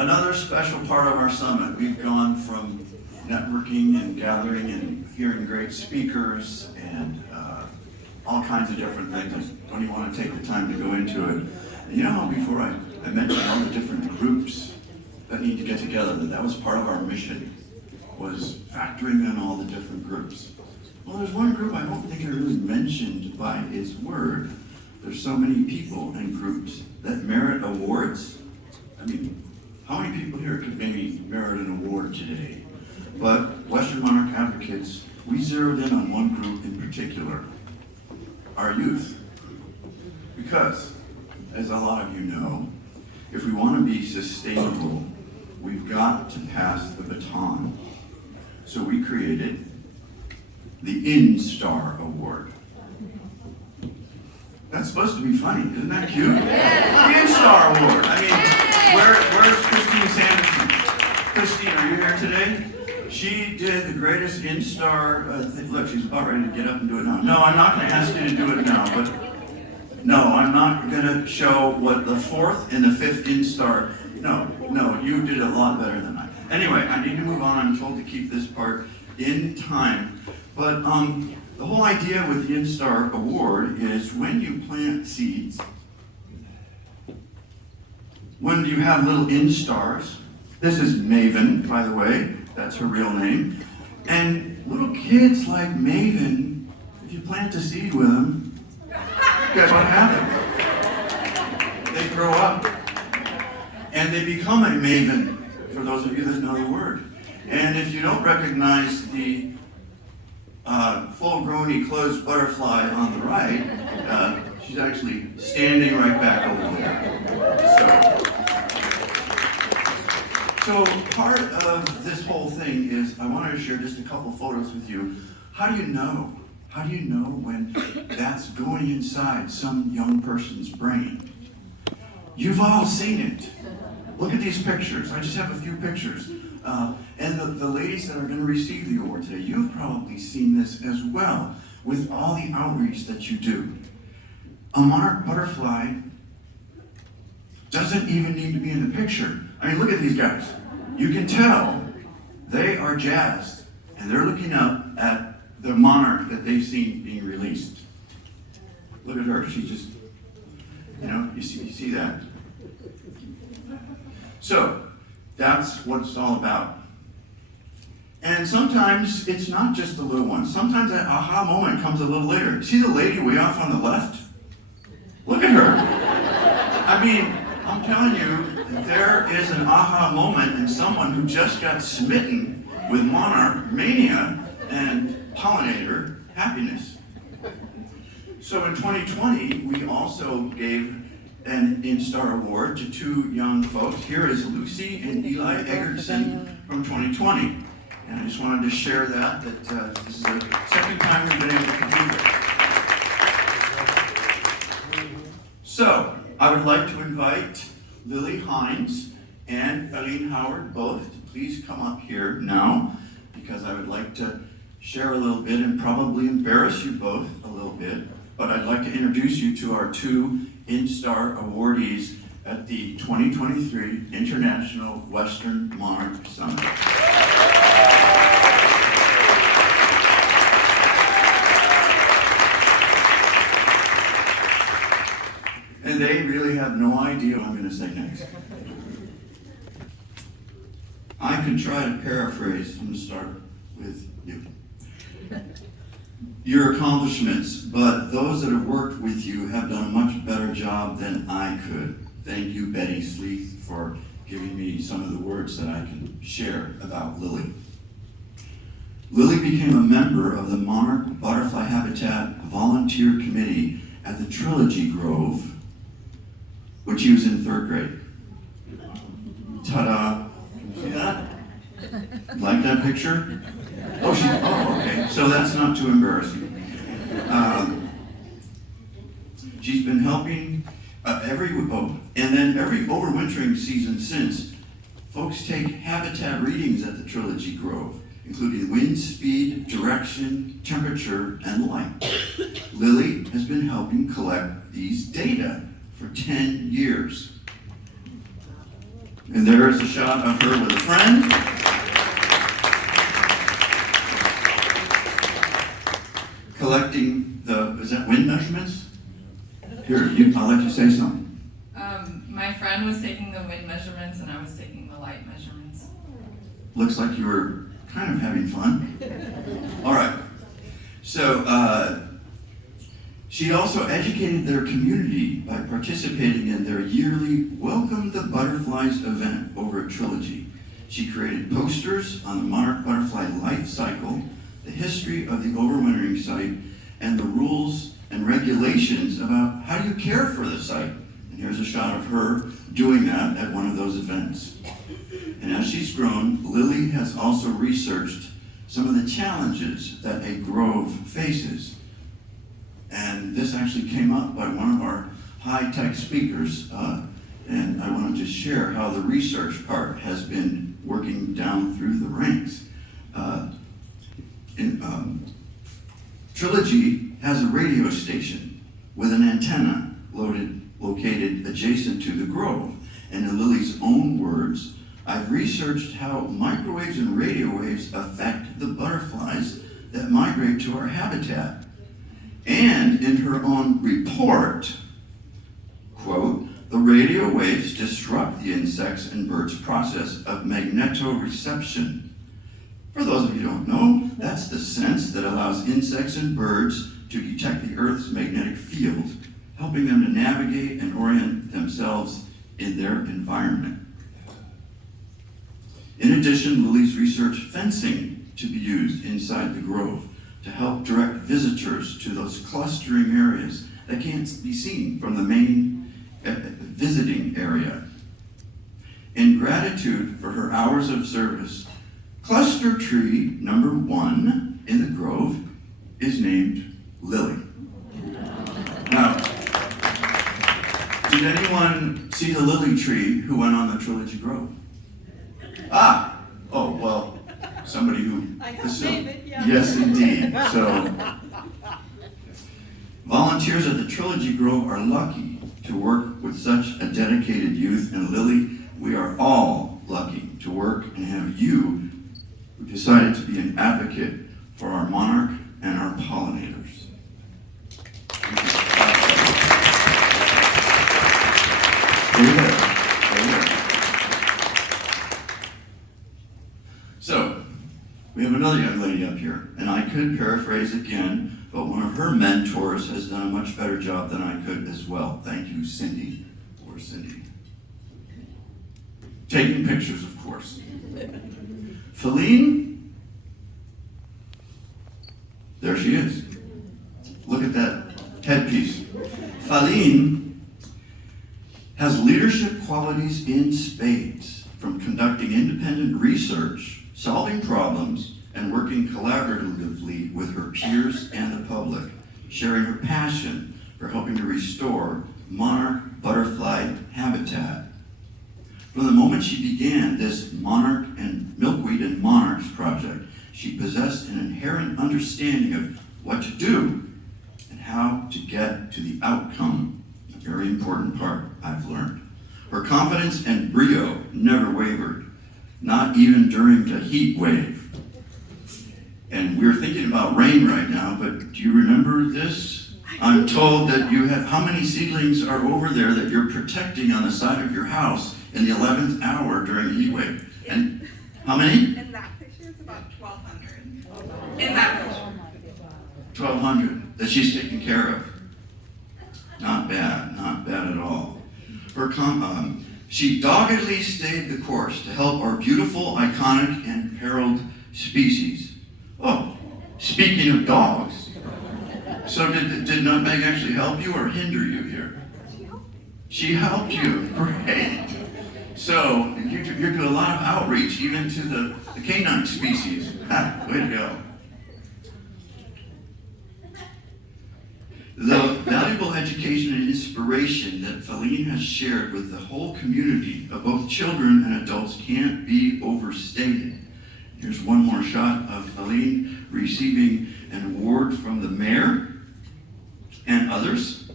Another special part of our summit, we've gone from networking and gathering and hearing great speakers and all kinds of different things. I don't even want to take the time to go into it. And you know how before I mentioned all the different groups that need to get together, that was part of our mission, was factoring in all the different groups. Well, there's one group I don't think I really mentioned by its word. There's so many people and groups that merit awards. I mean, how many people here could maybe merit an award today? But Western Monarch Advocates, we zeroed in on one group in particular, our youth. Because, as a lot of you know, if we want to be sustainable, we've got to pass the baton. So we created the InStar Award. That's supposed to be funny, isn't that cute? Yeah. The InStar Award. I mean, where's Christine Sanderson? Christine, are you here today? She did the greatest InStar thing. Look, she's about ready to get up and do it now. No, I'm not going to ask you to do it now, but no, I'm not going to show what the fourth and the fifth InStar. No, you did a lot better than I. Anyway, I need to move on. I'm told to keep this part in time. But the whole idea with the InStar Award is when you plant seeds, when you have little InStars, this is Maven, by the way, that's her real name, and little kids like Maven, if you plant a seed with them, guess what happens? They grow up, and they become a Maven, for those of you that know the word. And if you don't recognize the full-grown enclosed butterfly on the right, she's actually standing right back over there. So part of this whole thing is I wanted to share just a couple photos with you. How do you know? How do you know when that's going inside some young person's brain? You've all seen it. Look at these pictures. I just have a few pictures. And the ladies that are going to receive the award today, you've probably seen this as well with all the outreach that you do. A monarch butterfly doesn't even need to be in the picture. I mean, look at these guys. You can tell they are jazzed, and they're looking up at the monarch that they've seen being released. Look at her. She's just, you see that. So, that's what it's all about. And sometimes it's not just the little ones. Sometimes that aha moment comes a little later. See the lady way off on the left? Look at her. I mean, I'm telling you, there is an aha moment in someone who just got smitten with monarch mania and pollinator happiness. So in 2020, we also gave an InStar Award to two young folks. Here is Lucy and Eli Eggerson from 2020. And I just wanted to share that this is the second time we've been able to do this. So, I would like to invite Lily Hinds and Faline Howard both to please come up here now, because I would like to share a little bit and probably embarrass you both a little bit, but I'd like to introduce you to our two InStar awardees at the 2023 International Western Monarch Summit. And they really have no idea what I'm going to say next. I could try to paraphrase. I'm going to start with you. Your accomplishments, but those that have worked with you have done a much better job than I could. Thank you, Betty Sleeth, for giving me some of the words that I can share about Lily. Lily became a member of the Monarch Butterfly Habitat Volunteer Committee at the Trilogy Grove when she was in 3rd grade. Ta-da! Can you see that? Like that picture? Oh, okay. So that's not too embarrassing. She's been helping every overwintering season since. Folks take habitat readings at the Trilogy Grove, including wind speed, direction, temperature, and light. Lily has been helping collect these data for 10 years. And there is a shot of her with a friend. Collecting is that wind measurements? Here, I'll let you say something. My friend was taking the wind measurements and I was taking the light measurements. Looks like you were kind of having fun. All right. So she also educated their community by participating in their yearly Welcome the Butterflies event over a trilogy. She created posters on the monarch butterfly life cycle, the history of the overwintering site, and the rules and regulations about how you care for the site. And here's a shot of her doing that at one of those events. And as she's grown, Lily has also researched some of the challenges that a grove faces. And this actually came up by one of our high-tech speakers, and I want to just share how the research part has been working down through the ranks. Trilogy has a radio station with an antenna located adjacent to the grove. And in Lily's own words, I've researched how microwaves and radio waves affect the butterflies that migrate to our habitat. And in her own report, quote, the radio waves disrupt the insects and birds' process of magnetoreception. For those of you who don't know, that's the sense that allows insects and birds to detect the Earth's magnetic field, helping them to navigate and orient themselves in their environment. In addition, Lily's researched fencing to be used inside the grove to help direct visitors to those clustering areas that can't be seen from the main visiting area. In gratitude for her hours of service, cluster tree number 1 in the grove is named Lily. Now, did anyone see the lily tree who went on the Trilogy Grove? Oh, well, somebody who... I have named it, yeah. Yes, indeed. So, volunteers at the Trilogy Grove are lucky to work with such a dedicated youth, and Lily, we are all lucky to work and have you who decided to be an advocate for our monarch and our pollinators. Stay there. Stay there. So, we have another young lady up here, and I could paraphrase again, but one of her mentors has done a much better job than I could as well. Thank you, Cindy, or Cindy. Taking pictures, of course. Faline, there she is. Look at that headpiece. Faline has leadership qualities in spades, from conducting independent research, solving problems, and working collaboratively with her peers and the public, sharing her passion for helping to restore monarch butterfly habitat. From the moment she began this monarch and milkweed and monarchs project, she possessed an inherent understanding of what to do and how to get to the outcome, a very important part I've learned. Her confidence and brio never wavered, not even during the heat wave. And we're thinking about rain right now, but do you remember this? I'm told that you have, how many seedlings are over there that you're protecting on the side of your house in the 11th hour during the heat wave? And how many? In that picture, it's about 1,200. In that picture. 1,200 that she's taking care of. Not bad at all. She doggedly stayed the course to help our beautiful, iconic, and perilled species. Oh, speaking of dogs, so did Nutmeg actually help you or hinder you here? She helped you. Great. So you're doing a lot of outreach even to the canine species. Way to go. The valuable education and inspiration that Faline has shared with the whole community of both children and adults can't be overstated. Here's one more shot of Faline receiving an award from the mayor and others.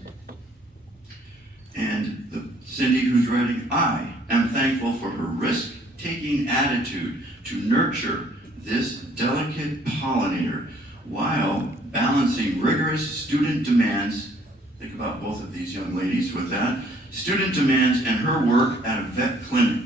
And Cindy, who's writing, I am thankful for her risk-taking attitude to nurture this delicate pollinator while balancing rigorous student demands. Think about both of these young ladies with that. Student demands and her work at a vet clinic.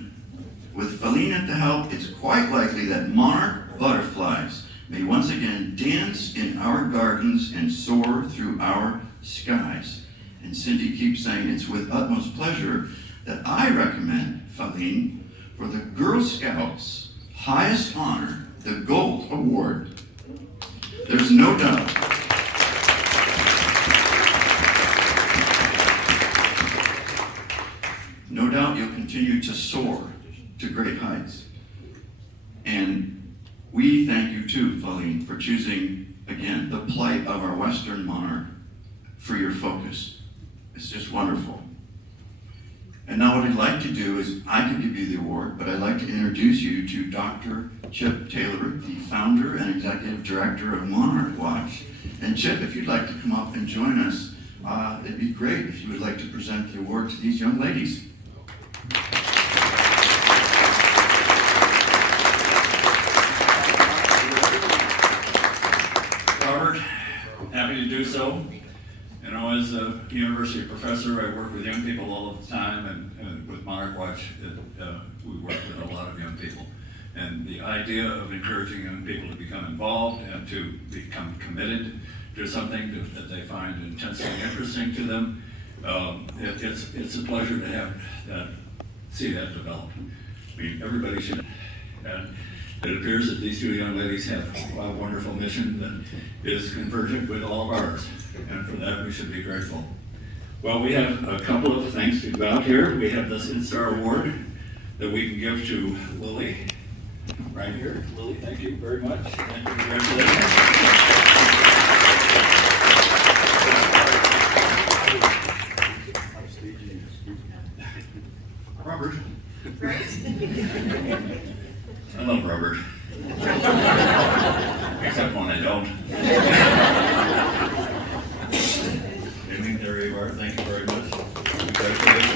With Faline at the help, it's quite likely that monarch butterflies may once again dance in our gardens and soar through our skies. And Cindy keeps saying it's with utmost pleasure that I recommend Faline for the Girl Scouts' highest honor, the Gold Award. There's no doubt you'll continue to soar to great heights. And we thank you too, Faline, for choosing, again, the plight of our Western monarch for your focus. It's just wonderful. And now what I'd like to do is, I could give you the award, but I'd like to introduce you to Dr. Chip Taylor, the founder and executive director of Monarch Watch. And Chip, if you'd like to come up and join us, it'd be great if you would like to present the award to these young ladies. Robert, happy to do so. You know, as a university professor, I work with young people all the time, and with Monarch Watch, we work with a lot of young people. And the idea of encouraging young people to become involved and to become committed to something that they find intensely interesting to them, it's a pleasure to have see that develop. I mean, everybody should. And it appears that these two young ladies have a wonderful mission that is convergent with all of ours, and for that we should be grateful. Well, we have a couple of things to give out here. We have this InStar Award that we can give to Lily, right here. Lily, thank you very much, and congratulations. Robert. I love Robert. Except when I don't. Amy, there you are. Thank you very much. Congratulations.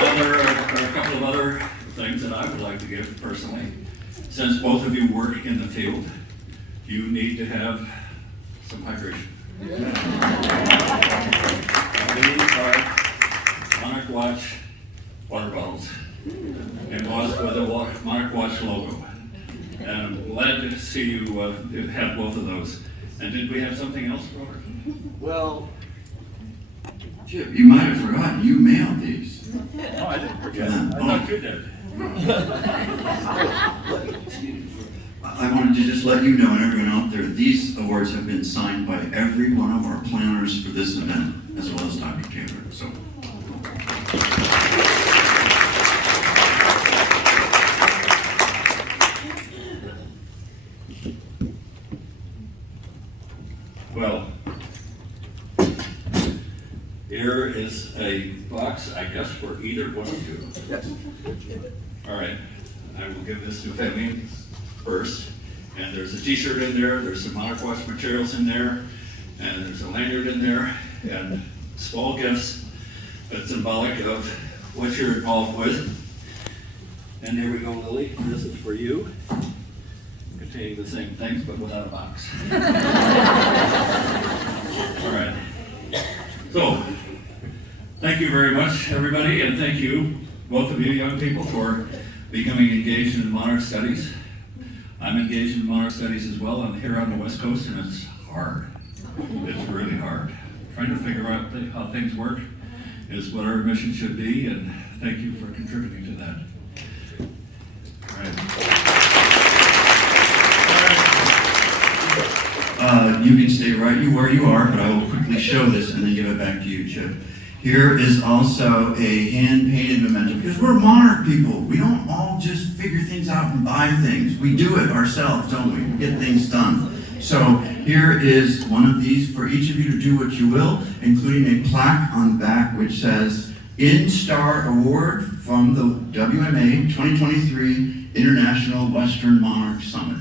Well, there are a couple of other things that I would like to give personally. Since both of you work in the field, you need to have some hydration. These are Monarch Watch water bottles, embossed with a Monarch Watch logo. And I'm glad to see you have both of those. And did we have something else, Robert? Well, Chip, you might have forgotten, you mailed these. No, I didn't forget. I thought you did. I wanted to just let you know, and everyone out there, these awards have been signed by every one of our planners for this event, as well as Dr. Taylor. So. Well, here is a box, I guess, for either one of you. yes. All right, I will give this to Faline first. And there's a t-shirt in there, there's some Monarch Watch materials in there, and there's a lanyard in there, and small gifts that's symbolic of what you're involved with. And here we go, Lily. This is for you. Containing the same things, but without a box. All right. So, thank you very much, everybody, and thank you, both of you young people, for becoming engaged in monarch studies. I'm engaged in monarch studies as well. I'm here on the West Coast, and it's hard. It's really hard. Trying to figure out how things work is what our mission should be, and thank you for contributing to that. All right. You can stay right where you are, but I will quickly show this and then give it back to you, Chip. Here is also a hand-painted memento, because we're monarch people. We don't all just figure things out and buy things. We do it ourselves, don't we? We get things done. So here is one of these for each of you to do what you will, including a plaque on the back which says, InStar Award from the WMA 2023 International Western Monarch Summit.